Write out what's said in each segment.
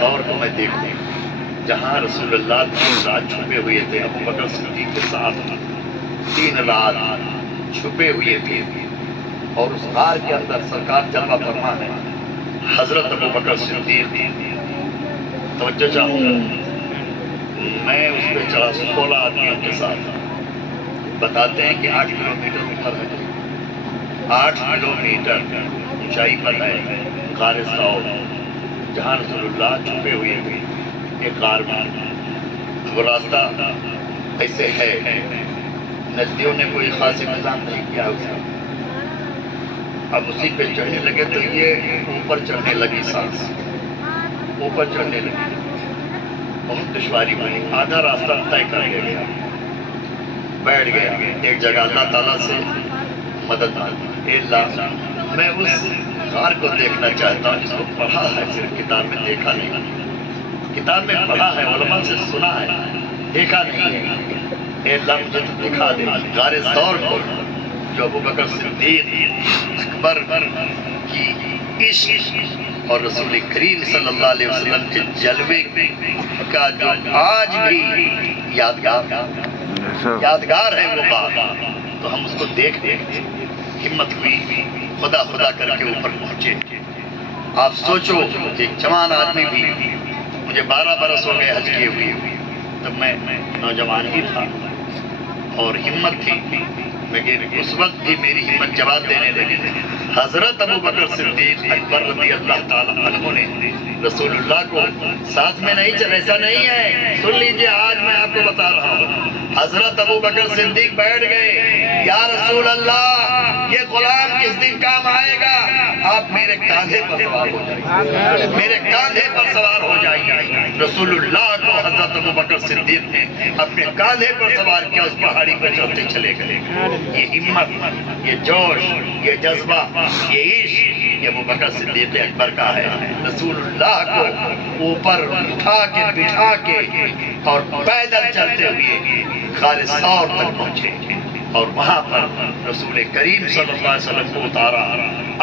ثور کو میں دیکھوں جہاں رسول اللہ 3 رات چھپے ہوئے تھے، ابو بکر صدیق کے ساتھ 3 رات چھپے ہوئے تھے، اور اس غار کے اندر سرکار جلوہ فرما ہے حضرت ابو بکر صدیق۔ توجہ چاہوں گا، میں اس پہ چڑھا 16 آدمیوں کے ساتھ، بتاتے ہیں کہ 8 کلومیٹر اوپر ہے، 8 کلومیٹر اونچائی پر ہے غار ثور، جہاں رسول اللہ چھپے ہوئے تھے ایک غار میں۔ وہ راستہ ایسے ہے، نجدیوں نے کوئی خاص انتظام نہیں کیا اس کا، اب اسی پہ چڑھنے لگے تو یہ اوپر چڑھنے لگی، سانس اوپر چڑھنے لگی، بہت دشواری بنی، آدھا راستہ طے کر گیا، بیٹھ گیا ایک جگہ، اللہ تعالیٰ سے مدد مانگی، اے اللہ میں اس غار کو دیکھنا چاہتا ہوں جس کو پڑھا ہے، صرف کتاب میں دیکھا نہیں، کتاب میں پڑھا ہے، علماء سے سنا ہے، دیکھا نہیں ہے، اے اللہ مجھے تو دکھا دے غار ثور کو، جو ابو بکر صدیق اکبر کی عشق اور رسول کریم صلی اللہ علیہ وسلم کے جلوے کا جو آج بھی یادگار ہے وہ بات، تو ہم اس کو دیکھ ہمت ہوئی، خدا خدا کر کے اوپر پہنچے۔ آپ سوچو ایک جوان آدمی بھی، مجھے 12 برس ہو گئے حج کیے ہوئے، تب میں نوجوان ہی تھا اور ہمت تھی، مگر اس وقت بھی میری ہمت جواب دینے لگی۔ حضرت ابو بکر صدیق اکبر رضی اللہ تعالیٰ عنہ نے رسول اللہ کو ساتھ میں نہیں چلے، ایسا نہیں ہے، سن لیجئے آج میں آپ کو بتا رہا ہوں، حضرت ابو بکر صدیق بیٹھ گئے، یا رسول اللہ یہ غلام کس دن کام آئے گا، آپ میرے کاندھے پر سوار ہو جائیں، میرے کاندھے پر سوار ہو جائیے۔ رسول اللہ کو حضرت ابو بکر صدیق نے اپنے کاندھے پر سوار کیا، اس پہاڑی پر چڑھتے چلے گئے۔ یہ ہمت، یہ جوش، یہ جذبہ، یہ عشق، یہ ابو بکر صدیق اکبر کا ہے۔ رسول اللہ کو اوپر اٹھا کے بٹھا کے اور پیدل چلتے ہوئے غار ثور تک پہنچے، اور وہاں پر رسول کریم صلی اللہ علیہ وسلم کو اتارا،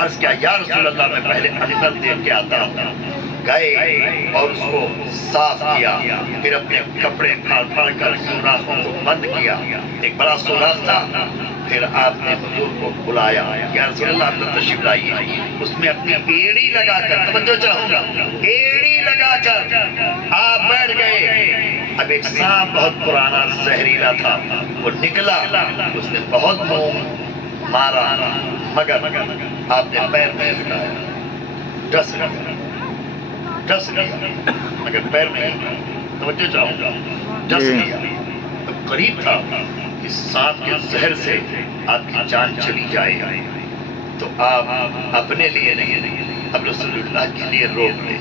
عرض کیا یا رسول اللہ میں پہلے اندر دیکھ کے آتا ہوں، گئے اور اس کو صاف کیا، پھر اپنے کپڑے پھاڑ کر سوراخوں کو بند کیا، ایک بڑا سوراخ تھا، پھر آپ نے حضور کو بلایا، یا رسول اللہ اندر تشریف لائیے، اس میں اپنی ایڑی لگا کر، توجہ چاہوں گا، ایڑی لگا کر آپ بیٹھ گئے۔ اب ایک سانپ بہت پرانا زہریلا تھا، وہ نکلا، اس نے بہت منہ مارا، مگر آپ نے پیر نہیں اٹھایا، ڈس گیا، مگر پیر نہیں اٹھایا، توجہ چاہوں گا، ڈس گیا، تو قریب تھا کہ سانپ کے زہر سے آپ کی جان چلی جائے، تو آپ اپنے لیے نہیں، اب رسول اللہ کے لیے روک لے،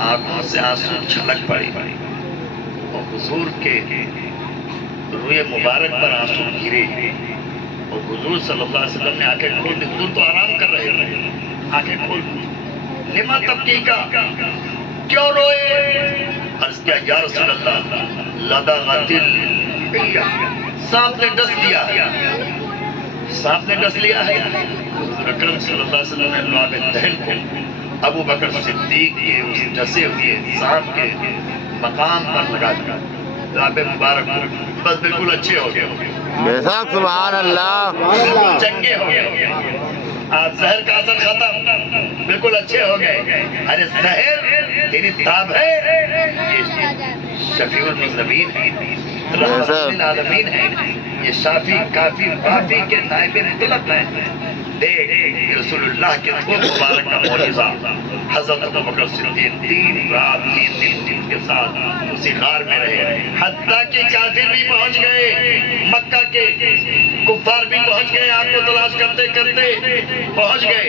آنکھوں سے آنسو چھلک پڑی، اور حضور کے روئے مبارک پر آنسو گرے، اور حضور صلی اللہ علیہ وسلم نے آنکھیں کھول دی، حضور تو آرام کر رہے تھے، آنکھیں کھول دی، لما تبکیکا، کیوں روئے؟ عرض کیا یا رسول اللہ لدغت الحیہ، سانپ نے ڈس لیا ہے، سانپ نے ڈس لیا ہے۔ حضور اکرم صلی اللہ علیہ وسلم نے لعاب دہن کو ابو بکر صدیق کے اس ڈسے ہوئے سانپ کے مقام پر لگا دیا، لعاب مبارک بس بالکل اچھے ہو گئے، بے شک سبحان اللہ، بالکل چنگے ہو گئے، آج زہر کا اثر ختم، بالکل اچھے ہو گئے۔ ارے زہر تیری تاب ہے، یہ شفیع المذنبین ہے، رحمت للعالمین ہے، یہ شافی کافی وافی کے نائب مطلق ہیں۔ دیکھ رسول اللہ کے خوب مبارک کا معجزہ، حضرت ابو بکر صدیق 3 رات 3 دن کے ساتھ اسی غار میں رہے، حتیٰ کہ کافر بھی پہنچ گئے، مکہ کے کفار بھی پہنچ گئے، آپ کو تلاش کرتے کرتے پہنچ گئے۔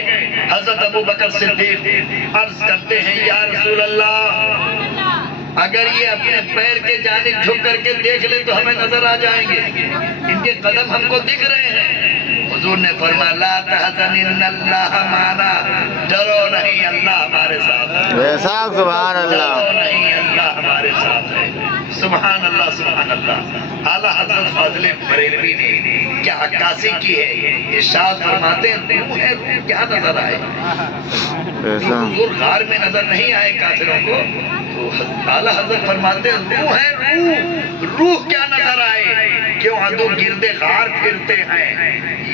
حضرت ابو بکر صدیق عرض کرتے ہیں یا رسول اللہ اگر یہ اپنے پیر کے جانب جھک کر کے دیکھ لے تو ہمیں نظر آ جائیں گے، ان کے قدم ہم کو دکھ رہے ہیں۔ حضور نے فرمایا لا تحزن ان اللہ معنا، ڈرو نہیں اللہ ہمارے ساتھ ہے، بے شک سبحان اللہ، ڈرو نہیں اللہ ہمارے ساتھ ہے۔ سبحان اللہ سبحان اللہ. اعلیٰ حضرت فاضل بریلوی نے کیا عکاسی کی ہے. ارشاد فرماتے ہیں روح ہے، روح کیا نظر آئے. جو حضور غار میں نظر نہیں آئے کافروں کو، تو اعلیٰ حضرت فرماتے ہیں روح ہے، روح روح کیا نظر آئے. کیوں عدو گردے غار پھرتے ہیں،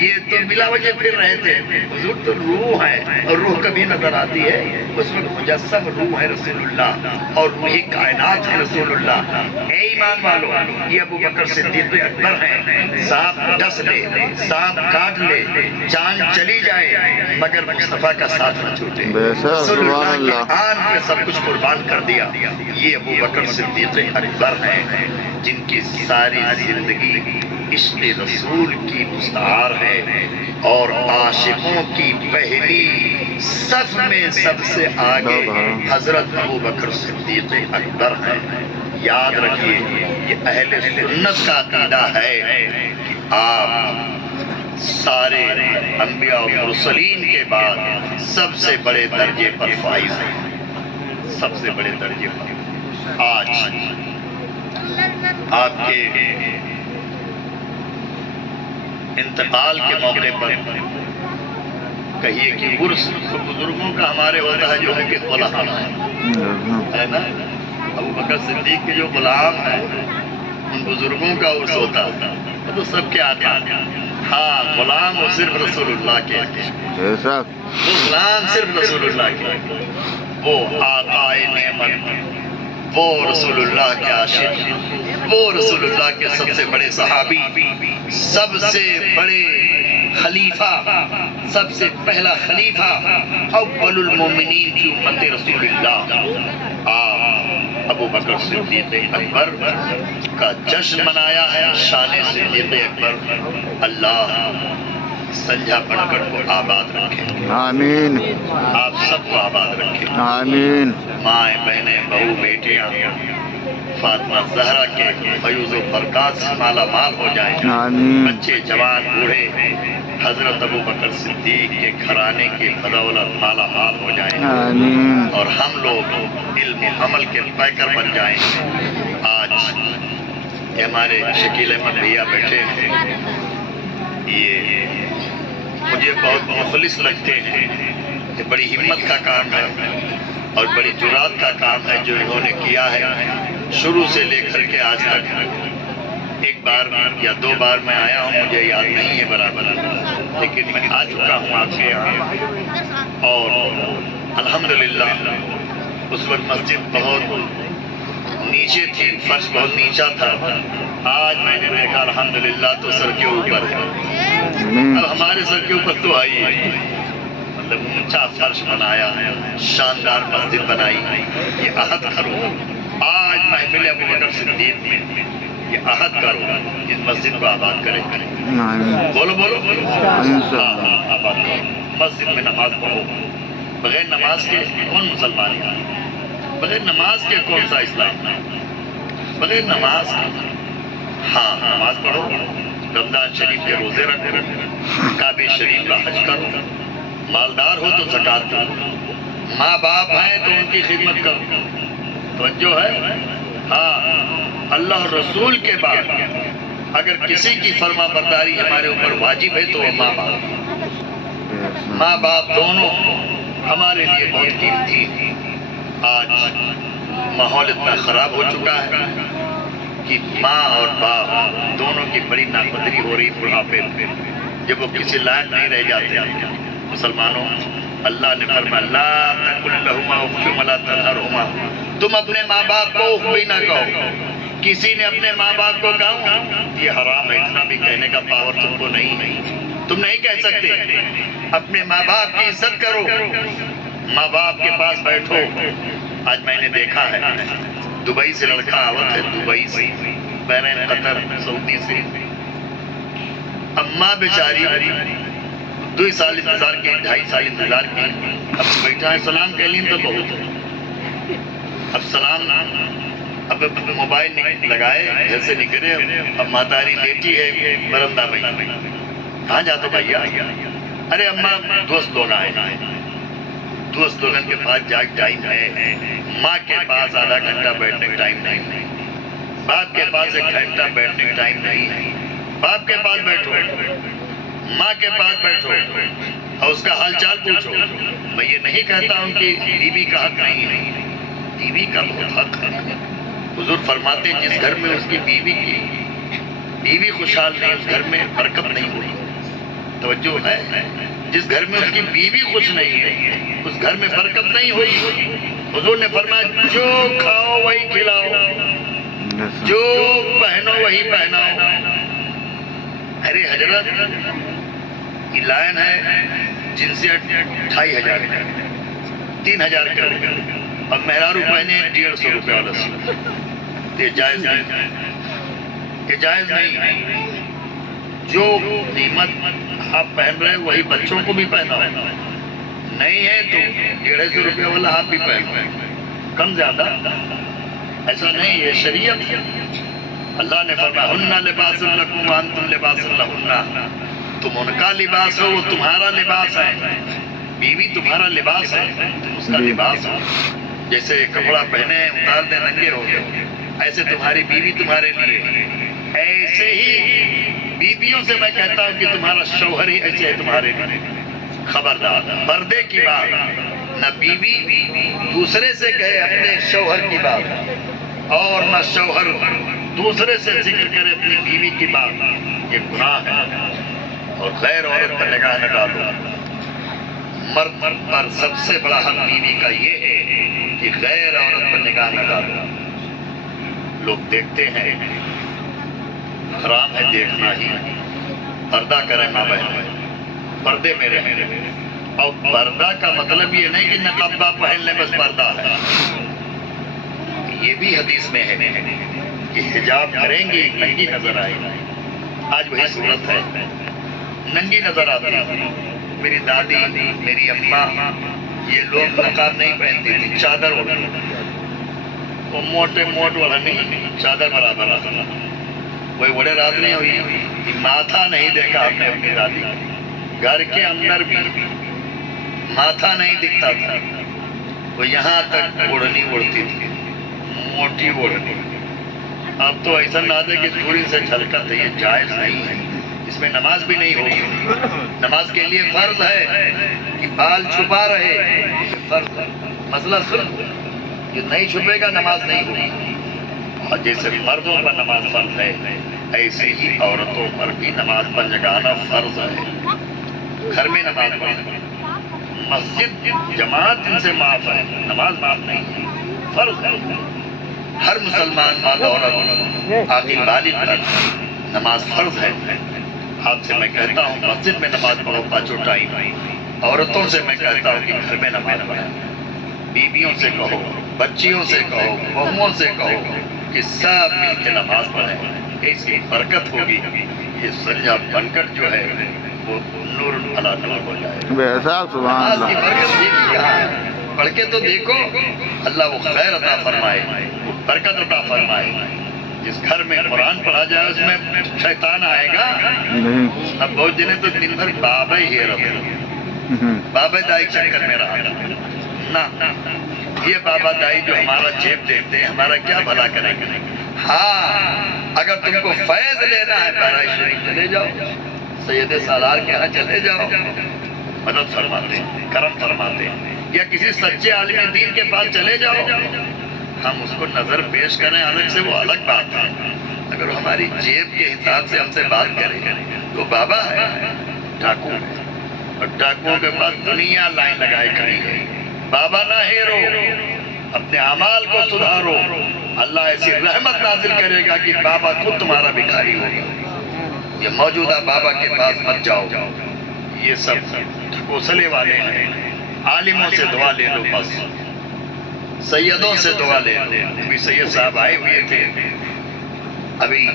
یہ تو بلا وجہ پھر رہے تھے. حضور تو روح ہے اور روح کبھی نظر آتی ہے. اس وقت مجسم روح ہے رسول اللہ اور وہی کائنات ہے رسول اللہ. اے ایمان والو، یہ ابو بکر صدیق اکبر ہیں. سانپ ڈس لے، سانپ کاٹ لے، جان چلی جائے، مگر مصطفیٰ کا ساتھ نہ چھوٹے. رسول اللہ کے آن پہ سب کچھ قربان کر دیا. یہ ابو بکر صدیق اکبر ہیں جن کی ساری زندگی عشق رسول کی مستعار ہے اور عاشقوں کی پہلی صف میں سب سے آگے حضرت ابو بکر صدیق اکبر ہیں. یاد رکھیے یہ اہل سنت کا عقیدہ ہے کہ آپ سارے انبیاء و مرسلین کے بعد سب سے بڑے درجے پر فائز ہیں. سب سے بڑے درجے پر. آج آپ کے انتقال کے موقع پر کہیے کہ عرس بزرگوں کا ہمارے ہوتا ہے جو ان کے غلام ہے نا. ابو بکر صدیق کے جو غلام ہیں ان بزرگوں کا عرس ہوتا ہے تو سب کے آتے ہیں. ہاں غلام وہ صرف رسول اللہ کے، وہ غلام صرف رسول اللہ کے، وہ آقائے نعمت، وہ رسول اللہ کے عاشق، وہ رسول اللہ کے سب سے بڑے صحابی، سب سے بڑے خلیفہ، سب سے پہلا خلیفہ، اول المومنین کی امت رسول اللہ. آپ ابو بکر صدیق اکبر کا جشن منایا ہے. شان صدیق اکبر اللہ سنجھا پڑکڑ کو آباد رکھے. آمین. آپ سب کو آباد رکھے. آمین. مائیں بہنیں بہو بیٹیاں فاطمہ زہرا کے فیوز و برکات سے مالا مال ہو جائیں. آمین. بچے جوان بوڑھے حضرت ابو بکر صدیق کے گھرانے کے بدولت مالا مال ہو جائیں. آمین. اور ہم لوگ علم و عمل کے پیکر بن جائیں. آج یہ ہمارے شکیل احمد بھیا بیٹھے ہیں، یہ مجھے بہت مخلص لگتے ہیں. یہ بڑی ہمت کا کام ہے اور بڑی جرات کا کام ہے جو انہوں نے کیا ہے شروع سے لے کر کے آج تک. ایک بار یا دو بار میں آیا ہوں، مجھے یاد نہیں ہے برابر، لیکن میں آ چکا ہوں آپ کے یہاں. اور الحمدللہ اس وقت مسجد بہت نیچے تھی، فرش بہت نیچا تھا. آج میں نے دیکھا الحمدللہ تو سر کے اوپر ہے. اب ہمارے سر کے اوپر تو آئی ہے، مطلب اونچا فرش بنایا، شاندار مسجد بنائی. یہ عہد کرو آج محفل ابو بکر صدیق میں، یہ عہد کرو اس مسجد کو آباد کرے. بولو بولو آباد کرو. مسجد میں نماز پڑھو. بغیر نماز کے کون مسلمان ہے؟ بغیر نماز کے کون سا اسلام ہے؟ بغیر نماز کے. ہاں نماز پڑھو، رمضان شریف کے روزے رکھو، کعبہ شریف کا حج کرو، مالدار ہو تو زکات دو، ماں باپ ہیں تو ان کی خدمت کرو. توجہ ہے؟ ہاں اللہ اور رسول کے بعد اگر کسی کی فرما برداری ہمارے اوپر واجب ہے تو وہ ماں باپ. ماں باپ دونوں ہمارے لیے بہت قیمتی ہیں. آج ماحول اتنا خراب ہو چکا ہے کہ ماں اور باپ دونوں کی بڑی ناقدری ہو رہی بڑھاپے میں، جب وہ کسی لائق نہیں رہ جاتے. مسلمانوں اللہ نے فرمایا لا تقل لهما اف ولا تنهرهما، تم اپنے ماں باپ کو اف بھی نہ کہو. کسی نے اپنے ماں باپ کو کہا یہ حرام ہے، اتنا بھی کہنے کا پاور تم کو نہیں. تم نہیں کہہ سکتے. اپنے ماں باپ کی عزت کرو، ماں باپ کے پاس بیٹھو. آج میں نے دیکھا ہے دبئی سے لڑکا آوت ہے، دبئی سے، بحرین، قطر، سعودی سے. اماں بیچاری 2 سال انتظار کی، 2.5 سال انتظار کی، اب بیٹھا ہے. سلام کہہ لیں تو بہت ہے. اب سلام اب موبائل لگائے جیسے نکلے. اب ماتاری بیٹی ہے برندہ میں. کہاں جاتا بھیا؟ ارے اماں دوست لوگ آئے. دوست لوگوں کے پاس جا ٹائم ہے، ماں کے پاس آدھا گھنٹہ بیٹھنے کا ٹائم نہیں. باپ کے پاس ایک گھنٹہ بیٹھنے کا ٹائم نہیں ہے. باپ کے پاس بیٹھو, ماں کے پاس بیٹھو اور اس کا حال چال پوچھو. میں یہ نہیں کہتا ہوں کہ بیوی کا حق نہیں ہے, بیوی کا بہت حق ہے. حضور فرماتے ہیں جس گھر میں اس کی بیوی خوشحال نہیں, اس گھر میں برکت نہیں ہوئی. توجہ ہے, جس گھر میں اس کی بیوی خوش نہیں ہے اس گھر میں برکت نہیں ہوئی. حضور نے فرمایا جو کھاؤ وہی کھلاؤ, جو پہنو وہی پہناؤ. ارے حضرت یہ لائن ہے جنسیت 2500 کا, 3000 کا اور مہرارو پہنے 150 روپے والا سوٹ. یہ جائز نہیں, یہ جائز نہیں. جو قیمت آپ پہن رہے وہی بچوں کو بھی پہناؤ. نہیں ہے تو 150 روپے والا آپ بھی پہنو, کم زیادہ ایسا نہیں. یہ شریعت. اللہ نے فرمایا ہن لباس لکم وانتم لباس لہن, تم ان کا لباس ہو وہ تمہارا لباس ہے. بیوی تمہارا لباس ہے تم اس کا لباس ہو. جیسے کپڑا پہنے اتار دے ننگے ہو گئے, ایسے تمہاری بیوی تمہارے لیے. ایسے ہی بیویوں سے میں کہتا ہوں کہ تمہارا شوہر ہی ایسے ہے تمہارے لیے. خبردار, پردے کی بات نہ بیوی دوسرے سے کہے اپنے شوہر کی بات, اور نہ شوہر دوسرے سے ذکر کرے اپنی بیوی کی بات. یہ گناہ ہے. اور غیر عورت پر نگاہ نہ ڈالو. مرد پر سب سے بڑا حق بیوی کا یہ ہے کہ غیر عورت پر نگاہ نہ ڈالو. لوگ دیکھتے ہیں, حرام ہے دیکھنا ہی. پردہ کریں ماں بہن, پردے میں رہیں. اور پردہ کا مطلب یہ نہیں کہ نقاب پہن لیں بس پردہ ہے. یہ بھی حدیث میں ہے کہ حجاب کریں گے ننگی نظر آئے گی. آج وہی صورت ہے, ننگی نظر آتی ہے. میری دادی, میری اماں, یہ لوگ نقاب نہیں پہنتی تھی, چادر اوڑھتی. وہ موٹے موٹ والا نہیں, چادر برابر آتا. کوئی بڑے رات نہیں ہوئی, ماتھا نہیں دیکھا آپ نے اپنی دادی. گھر کے اندر بھی ماتھا نہیں دکھتا تھا. وہ یہاں تک اوڑھنی اوڑھتی تھی, موٹی اوڑھنی. اب تو ایسا نہ دے کہ تھوڑی سے جھلکت ہے. یہ جائز نہیں ہے, اس میں نماز بھی نہیں ہوگی. نماز کے لیے فرض ہے کہ بال چھپا رہے, فرض ہے. مسئلہ سن, یہ نہیں چھپے گا نماز نہیں ہوگی. اور جیسے مردوں پر نماز فرض ہے ایسے ہی عورتوں پر بھی نماز پر جگانا فرض ہے. گھر میں نماز پڑھنا, مسجد جماعت ان سے معاف ہے, نماز معاف نہیں ہے, فرض ہے. ہر مسلمان مرد عورت عاقل بالغ پر نماز فرض ہے. آپ سے میں کہتا ہوں مسجد میں نماز پڑھو 5 ٹائم. عورتوں سے میں کہتا ہوں کہ گھر میں نماز پڑھیں. بیویوں سے کہو, بچیوں سے کہو, بہوؤں سے کہو کہ سب مل کے نماز پڑھیں. اس کی برکت ہوگی. یہ سنجا بنکٹ جو ہے وہ نور علی نور ہو جائے. نماز کی برکت دیکھی کہاں ہے, پڑھ کے تو دیکھو. اللہ وہ خیر عطا فرمائے, وہ برکت عطا فرمائے. جس گھر میں قرآن پڑھا جائے اس میں شیطان آئے گا. اب بہت جنے تو دن بھر بابا ہی رہتے, بابا دائی چکر میں رہا نہ. یہ بابا دائی جو ہمارا جیب دیتے ہیں ہمارا کیا بھلا کریں گے. ہاں اگر تم کو فیض لینا ہے پیرائی شریف چلے جاؤ, سید سالار کے یہاں چلے جاؤ, مدد فرماتے ہیں, کرم فرماتے ہیں. یا کسی سچے عالم دین کے پاس چلے جاؤ, ہم اس کو نظر پیش کریں الگ سے وہ الگ بات ہے. اگر وہ ہماری جیب کے حساب سے ہم سے بات کرے تو بابا ہے, ڈاکو ہے. اور ڈاکوؤں کے پاس دنیا لائن لگائے کھڑی ہے. بابا نہ ہیرو, اپنے اعمال کو سدھارو. اللہ ایسی رحمت نازل کرے گا کہ بابا خود تمہارا بھکاری ہوگا. یہ موجودہ بابا کے پاس مت جاؤ, یہ سب ٹھکوسلے والے ہیں. عالموں سے دعا لے لو بس, سیدوں سے دعا لے لو. ابھی سید صاحب آئے ہوئے تھے, ابھی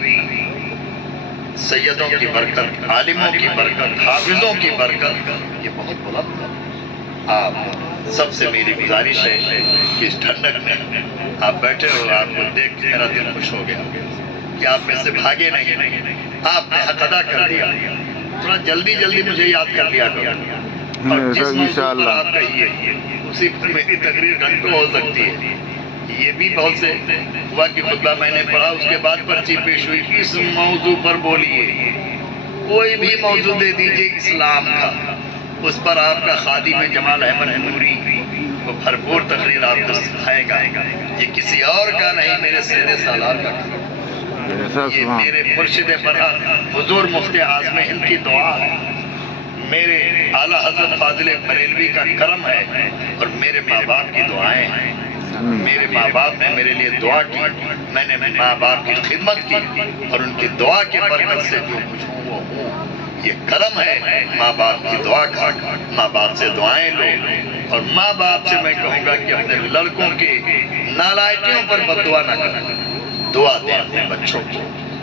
سیدوں کی برکت, عالموں کی برکت, حافظوں کی برکت یہ بہت بلند ہے. آپ سب سے میری گزارش ہے کہ اس ٹھنڈک میں آپ بیٹھے ہو, آپ کو دیکھ کے میرا دل خوش ہو گیا کہ آپ میں سے بھاگے نہیں. آپ نے حق ادا کر دیا. تھوڑا جلدی جلدی مجھے یاد کر لیا کرو, اور جس موضوع پر آپ کہیے اسی پر میری تقریر گھنٹوں ہو سکتی ہے. یہ بھی بہت سے ہوا کہ خطبہ میں نے پڑھا، اس کے بعد پرچی پیش ہوئی کہ اس موضوع پر بولیے، کوئی بھی موضوع دے دیجئے اسلام کا، اس پر آپ کا خادم جمال احمد نوری وہ بھرپور تقریر آپ کو سکھائے گا۔ یہ کسی اور کا نہیں، میرے سید سالار کا، یہ میرے مرشد برحق حضور مفتی اعظم ہند کی دعا ہے، میرے اعلیٰ حضرت فاضل بریلوی کا کرم ہے، اور میرے ماں باپ کی دعائیں ہیں۔ میرے ماں باپ نے میرے لیے دعا کی، میں نے ماں باپ کی خدمت کی، اور ان کی دعا کے برکت سے جو کچھ ہوں وہ ہوں۔ یہ کرم ہے ماں باپ کی دعا کا، ماں باپ سے دعائیں لو، اور ماں باپ سے میں کہوں گا کہ اپنے لڑکوں کے نالائکیوں پر بددعا نہ کریں، دعا دیں اپنے بچوں کو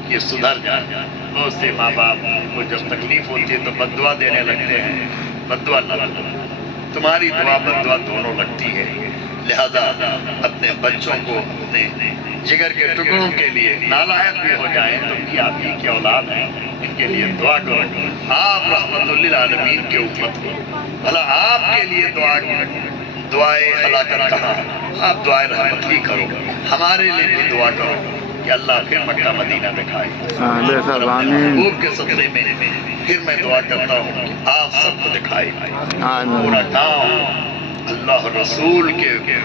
یہ سدھر جائے۔ بہت سے ماں باپ کو جب تکلیف ہوتی ہے تو بددعا دینے لگتے ہیں، بددعا نہ دو، تمہاری دعا بددعا دونوں لگتی ہے۔ لہذا اپنے بچوں کو اپنے جگر کے ٹکڑوں کے لیے نالائق بھی ہو جائیں تو بھی آپ ہی کی اولاد ہیں، ان کے لیے دعا کرو۔ آپ رحمت للعالمین کے امت کو بھلا آپ کے لیے دعائے ہلاکت کہاں، آپ دعائے رحمت ہی کرو، ہمارے لیے بھی دعا کرو کہ اللہ پھر مکہ مدینہ دکھائے۔ محبوب کے صدقے میں پھر میں دعا کرتا ہوں کہ آپ سب کو دکھائے، پورا گاؤں اللہ رسول کے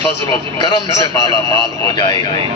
فضل و کرم سے مالا مال ہو جائے۔